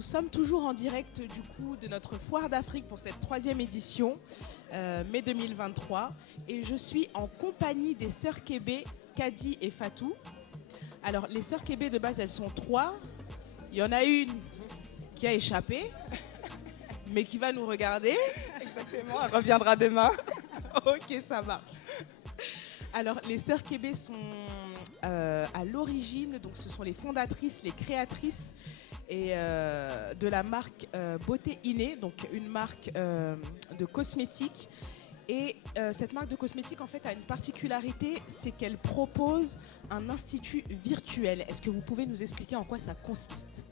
nous sommes toujours en direct du coup de notre foire d'Afrique pour cette 3e édition, mai 2023. Et je suis en compagnie des sœurs Kébé, Kadi et Fatou. Alors les sœurs Kébé de base, elles sont 3. Il y en a une qui a échappé, mais qui va nous regarder. Exactement, elle reviendra demain. Ok, ça va. Alors les sœurs Kébé sont à l'origine, donc ce sont les fondatrices, les créatrices et de la marque Beauté Innée, donc une marque de cosmétiques. Et cette marque de cosmétiques en fait a une particularité, c'est qu'elle propose un institut virtuel. Est-ce que vous pouvez nous expliquer en quoi ça consiste ?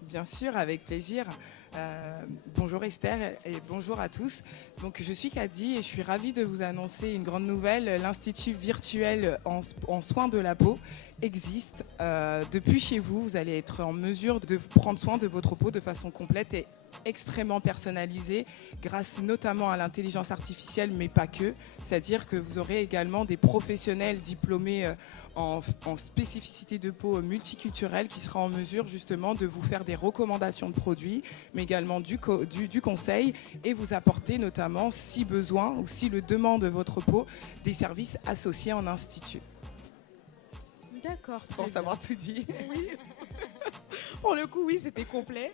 Bien sûr, avec plaisir. Bonjour Esther et bonjour à tous. Donc, je suis Kadi et je suis ravie de vous annoncer une grande nouvelle. L'Institut virtuel en soins de la peau existe. Depuis chez vous, vous allez être en mesure de prendre soin de votre peau de façon complète et extrêmement personnalisée grâce notamment à l'intelligence artificielle, mais pas que. C'est-à-dire que vous aurez également des professionnels diplômés en spécificité de peau multiculturelle qui sera en mesure justement de vous faire des recommandations de produits, mais également du conseil et vous apporter notamment, si besoin ou si le demande votre peau, des services associés en institut. D'accord. Je pense avoir tout dit. Oui. Pour le coup, oui, c'était complet.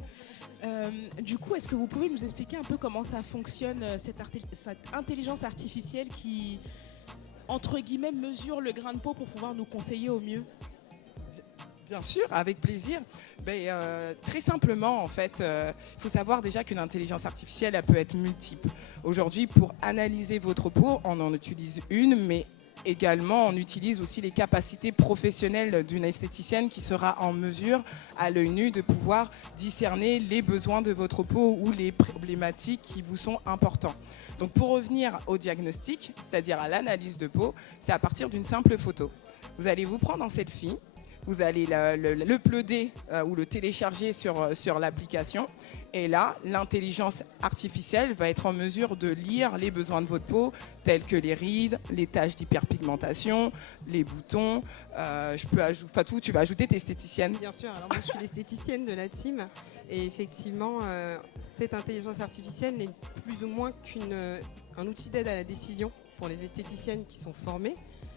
Du coup, est-ce que vous pouvez nous expliquer un peu comment ça fonctionne, cette intelligence artificielle qui, entre guillemets, mesure le grain de peau pour pouvoir nous conseiller au mieux ? Bien sûr, avec plaisir. Très simplement, en fait, il faut savoir déjà qu'une intelligence artificielle, elle peut être multiple. Aujourd'hui, pour analyser votre peau, on en utilise une, mais également, on utilise aussi les capacités professionnelles d'une esthéticienne qui sera en mesure, à l'œil nu, de pouvoir discerner les besoins de votre peau ou les problématiques qui vous sont importantes. Donc, pour revenir au diagnostic, c'est-à-dire à l'analyse de peau, c'est à partir d'une simple photo. Vous allez vous prendre en selfie. Vous allez le uploader ou le télécharger sur l'application. Et là, l'intelligence artificielle va être en mesure de lire les besoins de votre peau, tels que les rides, les taches d'hyperpigmentation, les boutons. Fatou, tu vas ajouter tes esthéticiennes ? Bien sûr, alors moi je suis l'esthéticienne de la team. Et effectivement, cette intelligence artificielle n'est plus ou moins qu'un outil d'aide à la décision pour les esthéticiennes qui sont formées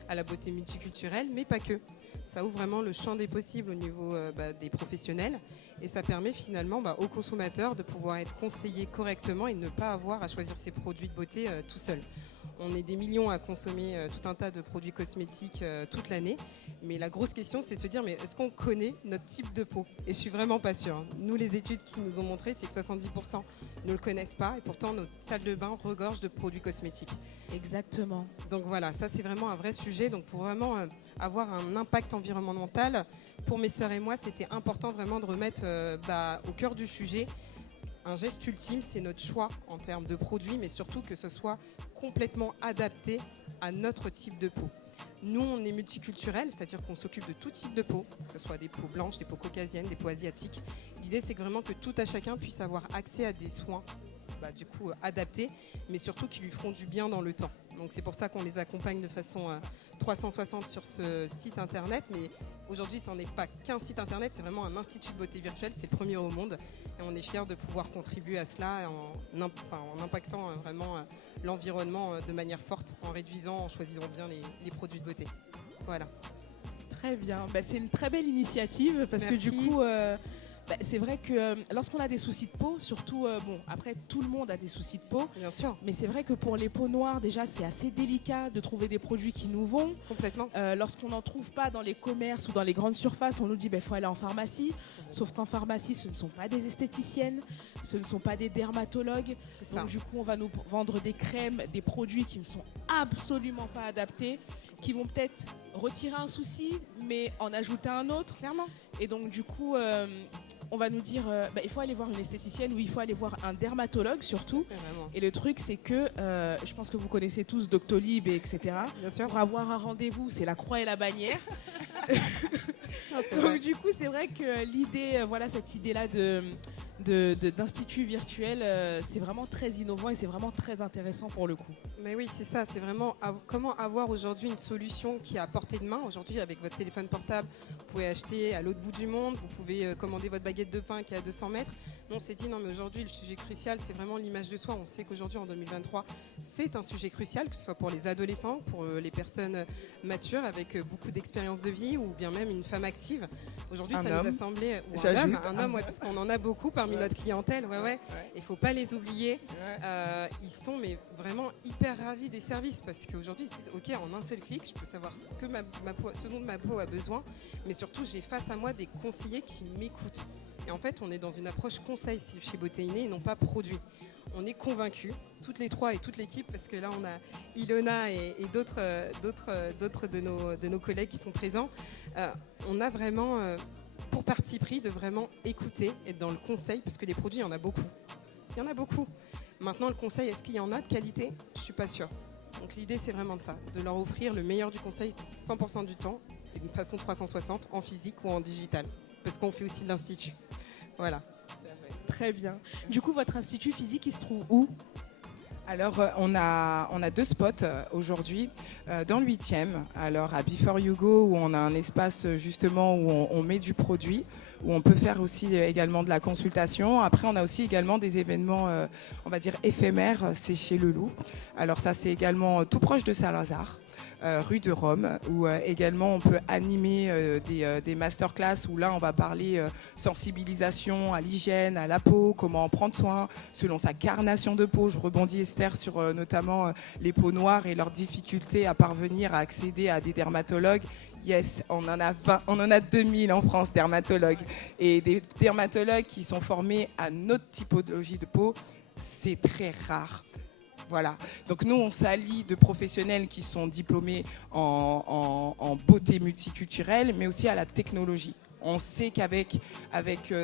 à la beauté multiculturelle, mais pas que. Ça ouvre vraiment le champ des possibles au niveau des professionnels et ça permet finalement aux consommateurs de pouvoir être conseillés correctement et de ne pas avoir à choisir ses produits de beauté tout seul. On est des millions à consommer tout un tas de produits cosmétiques toute l'année, mais la grosse question c'est de se dire mais est-ce qu'on connaît notre type de peau ? Et je suis vraiment pas sûre. Nous, les études qui nous ont montré, c'est que 70% ne le connaissent pas et pourtant notre salle de bain regorge de produits cosmétiques. Exactement. Donc voilà, ça c'est vraiment un vrai sujet. Donc pour vraiment avoir un impact environnemental, pour mes sœurs et moi, c'était important vraiment de remettre au cœur du sujet un geste ultime, c'est notre choix en termes de produits, mais surtout que ce soit complètement adapté à notre type de peau. Nous, on est multiculturel, c'est-à-dire qu'on s'occupe de tout type de peau, que ce soit des peaux blanches, des peaux caucasiennes, des peaux asiatiques. L'idée, c'est vraiment que tout à chacun puisse avoir accès à des soins adaptés, mais surtout qui lui feront du bien dans le temps. Donc c'est pour ça qu'on les accompagne de façon 360 sur ce site internet, mais aujourd'hui, ce n'est pas qu'un site internet, c'est vraiment un institut de beauté virtuelle, c'est le premier au monde, et on est fiers de pouvoir contribuer à cela en impactant vraiment l'environnement de manière forte, en réduisant, en choisissant bien les produits de beauté. Voilà. Très bien, c'est une très belle initiative parce Merci. que du coup... c'est vrai que lorsqu'on a des soucis de peau, surtout, après tout le monde a des soucis de peau. Bien sûr. Mais c'est vrai que pour les peaux noires, déjà, c'est assez délicat de trouver des produits qui nous vont. Complètement. Lorsqu'on n'en trouve pas dans les commerces ou dans les grandes surfaces, on nous dit qu'il faut aller en pharmacie. Sauf qu'en pharmacie, ce ne sont pas des esthéticiennes, ce ne sont pas des dermatologues. C'est ça. Donc du coup, on va nous vendre des crèmes, des produits qui ne sont absolument pas adaptés, qui vont peut-être retirer un souci, mais en ajouter un autre. Clairement. Et donc du coup... on va nous dire il faut aller voir une esthéticienne ou il faut aller voir un dermatologue surtout. Et le truc, c'est que je pense que vous connaissez tous Doctolib, etc. Bien sûr. Pour avoir un rendez-vous, c'est la croix et la bannière. Donc du coup, c'est vrai que l'idée, cette idée-là d'instituts virtuels, c'est vraiment très innovant et c'est vraiment très intéressant pour le coup. Mais oui, c'est ça, c'est vraiment comment avoir aujourd'hui une solution qui est à portée de main. Aujourd'hui, avec votre téléphone portable, vous pouvez acheter à l'autre bout du monde, vous pouvez commander votre baguette de pain qui est à 200 mètres. Nous, on s'est dit, non, mais aujourd'hui, le sujet crucial, c'est vraiment l'image de soi. On sait qu'aujourd'hui, en 2023, c'est un sujet crucial, que ce soit pour les adolescents, pour les personnes matures avec beaucoup d'expérience de vie, ou bien même une femme active. Aujourd'hui, ça nous a semblé... Ou un homme, ouais, parce qu'on en a beaucoup parmi notre clientèle. Ouais. Il ne faut pas les oublier. Ils sont mais vraiment hyper ravis des services, parce qu'aujourd'hui, ils se disent, OK, en un seul clic, je peux savoir ce dont ma peau a besoin, mais surtout, j'ai face à moi des conseillers qui m'écoutent. Et en fait, on est dans une approche conseil chez Beauté Innée et non pas produit. On est convaincus, toutes les trois et toute l'équipe, parce que là, on a Ilona et d'autres de nos collègues qui sont présents. On a vraiment, pour parti pris, de vraiment écouter, être dans le conseil, parce que les produits, il y en a beaucoup. Il y en a beaucoup. Maintenant, le conseil, est-ce qu'il y en a de qualité ? Je ne suis pas sûre. Donc l'idée, c'est vraiment de ça, de leur offrir le meilleur du conseil 100% du temps, et d'une façon 360, en physique ou en digital, parce qu'on fait aussi de l'institut. Voilà. Très bien. Du coup, votre institut physique, il se trouve où ? Alors, on a 2 spots aujourd'hui dans le 8e. Alors, à Before You Go, où on a un espace justement où on met du produit, où on peut faire aussi également de la consultation. Après, on a aussi également des événements, on va dire éphémères, c'est chez Le Loup. Alors ça, c'est également tout proche de Saint-Lazare. Rue de Rome, où également on peut animer des masterclass où là on va parler sensibilisation à l'hygiène, à la peau, comment en prendre soin selon sa carnation de peau. Je rebondis Esther sur notamment les peaux noires et leurs difficultés à parvenir à accéder à des dermatologues. Yes, on en a 2000 en France, dermatologues. Et des dermatologues qui sont formés à notre typologie de peau, c'est très rare. Voilà. Donc nous, on s'allie de professionnels qui sont diplômés en beauté multiculturelle, mais aussi à la technologie. On sait qu'avec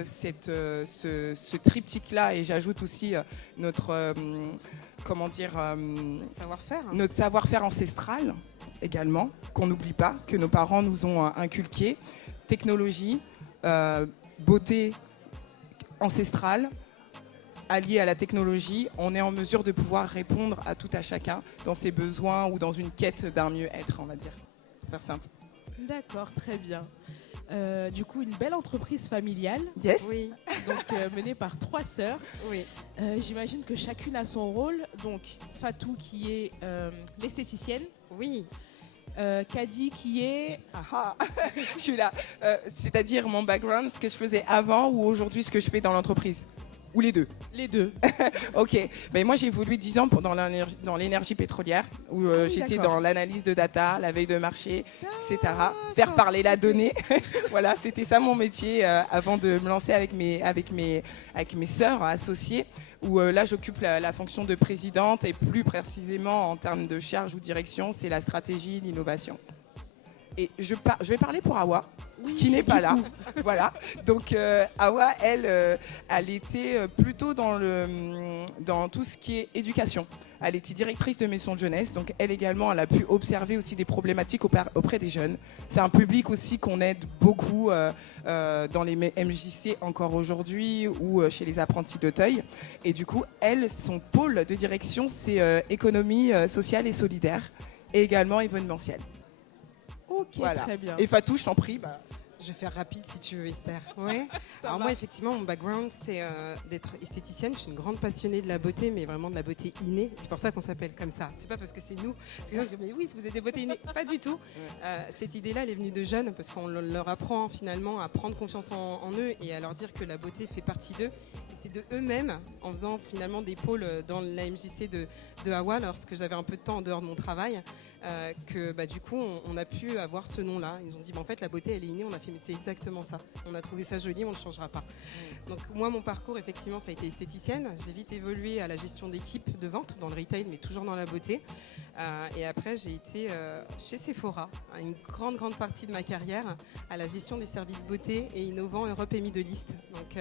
ce triptyque-là, et j'ajoute aussi notre savoir-faire ancestral également, qu'on n'oublie pas, que nos parents nous ont inculqué, technologie, beauté ancestrale, allié à la technologie, on est en mesure de pouvoir répondre à tout à chacun dans ses besoins ou dans une quête d'un mieux-être, on va dire. Pour faire simple. D'accord, très bien. Du coup, une belle entreprise familiale. Yes. Oui. Donc, menée par 3 sœurs. Oui. J'imagine que chacune a son rôle. Donc, Fatou qui est l'esthéticienne. Oui. Kadi qui est... Je suis là. C'est-à-dire mon background, ce que je faisais avant ou aujourd'hui ce que je fais dans l'entreprise. Ou les deux? Les deux. Ok. Ben, moi, j'ai évolué 10 ans dans l'énergie pétrolière, où j'étais dans l'analyse de data, la veille de marché, etc. Faire parler la donnée. Voilà, c'était ça mon métier avant de me lancer avec mes sœurs associées, où là, j'occupe la fonction de présidente et plus précisément en termes de charge ou direction, c'est la stratégie, l'innovation. Et je vais parler pour Awa, qui n'est pas là. Voilà. Donc Awa, elle était plutôt dans tout ce qui est éducation. Elle était directrice de maison de jeunesse, donc elle également, elle a pu observer aussi des problématiques auprès des jeunes. C'est un public aussi qu'on aide beaucoup dans les MJC encore aujourd'hui ou chez les apprentis d'Auteuil. Et du coup, elle, son pôle de direction, c'est économie sociale et solidaire, et également événementielle. Ok, voilà. Très bien. Et Fatou, je t'en prie. Je vais faire rapide si tu veux, Esther. Ouais. Alors moi, effectivement, mon background, c'est d'être esthéticienne. Je suis une grande passionnée de la beauté, mais vraiment de la beauté innée. C'est pour ça qu'on s'appelle comme ça. C'est pas parce que c'est nous. Parce que les gens disent, mais oui, vous êtes des beautés innées. Pas du tout. Cette idée-là, elle est venue de jeunes, parce qu'on leur apprend finalement à prendre confiance en eux et à leur dire que la beauté fait partie d'eux. Et c'est de eux-mêmes, en faisant finalement des pôles dans la MJC de Awa, lorsque j'avais un peu de temps en dehors de mon travail, que du coup, on a pu avoir ce nom-là. Ils nous ont dit, en fait, la beauté, elle est innée. On a fait, mais c'est exactement ça. On a trouvé ça joli, on ne le changera pas. Donc moi, mon parcours, effectivement, ça a été esthéticienne. J'ai vite évolué à la gestion d'équipe de vente dans le retail, mais toujours dans la beauté. Et après, j'ai été chez Sephora, une grande partie de ma carrière, à la gestion des services beauté et innovants Europe et Middle East. Donc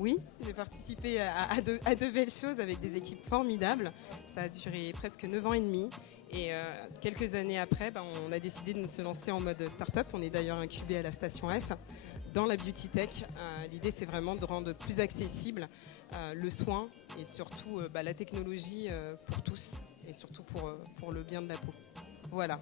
oui, j'ai participé à de belles choses avec des équipes formidables. Ça a duré presque 9 ans et demi. Et quelques années après, on a décidé de se lancer en mode start-up. On est d'ailleurs incubé à la station F. dans la beauty tech. L'idée, c'est vraiment de rendre plus accessible le soin et surtout la technologie pour tous et surtout pour le bien de la peau. Voilà.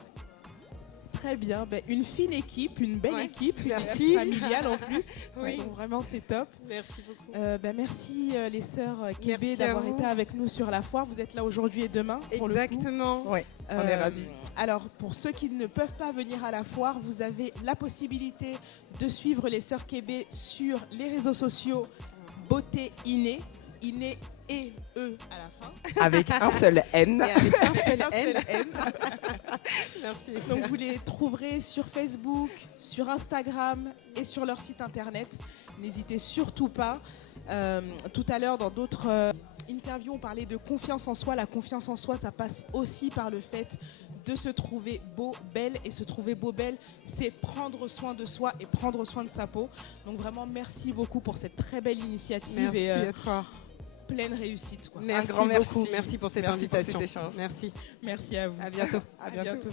Très bien, une fine équipe, une belle équipe, merci. Familiale en plus. Oui. Donc, vraiment c'est top. Merci beaucoup. Merci les sœurs Kébé Merci d'avoir à vous. été avec nous sur la foire. Vous êtes là aujourd'hui et demain. Pour le coup. Exactement. Oui, on est ravis. Alors, pour ceux qui ne peuvent pas venir à la foire, vous avez la possibilité de suivre les sœurs Kébé sur les réseaux sociaux Beauté Innée, Innée et E à la fin. Avec un seul N. Et avec un seul Un seul N. N. Merci. Donc vous les trouverez sur Facebook, sur Instagram et sur leur site internet. N'hésitez surtout pas. Tout à l'heure, dans d'autres interviews, on parlait de confiance en soi. La confiance en soi, ça passe aussi par le fait de se trouver beau, belle. Et se trouver beau, belle, c'est prendre soin de soi et prendre soin de sa peau. Donc vraiment, merci beaucoup pour cette très belle initiative. Merci et à toi. pleine réussite. Merci grand merci. beaucoup. Merci pour cette Merci pour cet invitation. échange. Merci. Merci à vous. À bientôt. À bientôt.